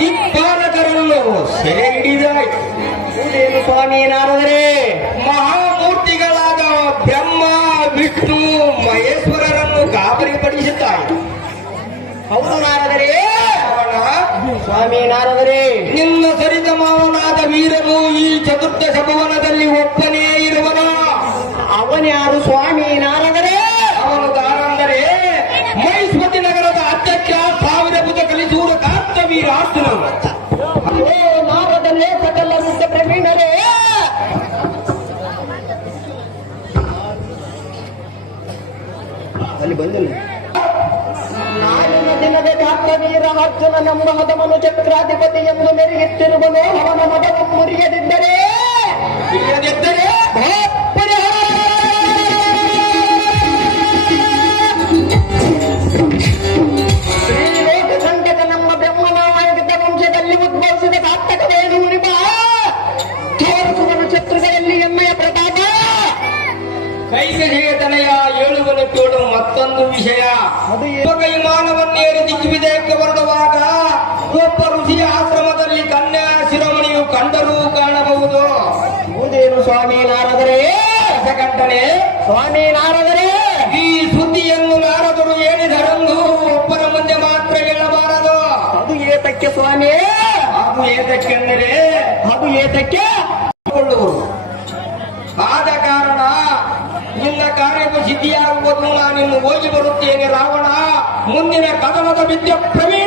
ದಿಕ್ಪಾಲಕರನ್ನು ಸೆರೆ ಹಿಡಿದಾಯ್ತು ಇದೇನು ಸ್ವಾಮಿ ಏನಾದರೆ ಮಹಾಮೂರ್ತಿಗಳಾದ ಬ್ರಹ್ಮ ವಿಷ್ಣು ಮಹೇಶ್ವರರನ್ನು ಗಾಬರಿಪಡಿಸುತ್ತಾಯಿತು ಹೌದು ನಾರದರೆ. ಸ್ವಾಮಿ ನಾರದರೆ ನಿನ್ನ ಸರಿತ ಮಾವನಾದ ವೀರನು ಈ ಚತುರ್ಥ ಭವನದಲ್ಲಿ ಒಬ್ಬನೇ ಇರುವನ. ಅವನ್ಯಾರು ಸ್ವಾಮಿ ನಾರದರೆ ಅಲ್ಲಿ ಬಂದಿಲ್ಲ. ದಿನದ ಕಾರ್ತವೀರ ಅರ್ಜುನ ನಮ್ಮ ಹದಮನು ಚಕ್ರಾಧಿಪತಿ ಎಂದು ಮೆರೆಯುತ್ತಿರುವನು ಅವನ ಮದವು ಮುರಿಯದಿದ್ದರೆ ಇಲ್ಲದಿದ್ದರೆ ಶ್ರೀಲೋಕ ಸಂಕಟ ನಮ್ಮ ಬ್ರಹ್ಮನಾರಾಯಣ ವಂಶದಲ್ಲಿ ಉದ್ಭವಿಸಿದ ಕಾರ್ತಕವೇನು ಕೈಗೆಳೆಯತನೆಯ ಏಳುವನು ಕೇಳು ಮತ್ತೊಂದು ವಿಷಯ. ಕೈಮಾನವನ್ನೇರಿ ದಿಗ್ವಿಜಯಕ್ಕೆ ಹೊರಡುವಾಗ ಒಬ್ಬ ಋಷಿಯ ಆಶ್ರಮದಲ್ಲಿ ಕನ್ಯಾ ಶಿರೋಮಣಿಯು ಕಂಡರೂ ಕಾಣಬಹುದು. ಯಾವುದೇನು ಸ್ವಾಮಿ ನಾರದರೆ? ರಸಗಂಟನೆ ಸ್ವಾಮಿ ನಾರದರೇ? ಈ ಸುದ್ದಿಯನ್ನು ನಾರದರು ಹೇಳಿದರೆಂದು ಒಬ್ಬರ ಮುಂದೆ ಮಾತ್ರ ಹೇಳಬಾರದು. ಅದು ಏತಕ್ಕೆ ಸ್ವಾಮಿ? ಅದು ಏತಕ್ಕೆಂದರೆ ಅದು ಏತಕ್ಕೆ? ನಿನ್ನ ಕಾರ್ಯವು ಸಿದ್ಧಿಯಾಗುವುದು ನಾನು ಹೋಗಿ ಬರುತ್ತೇನೆ ರಾವಣ. ಮುಂದಿನ ಕದನದ ವಿದ್ಯೆ ಪ್ರವೀಣ.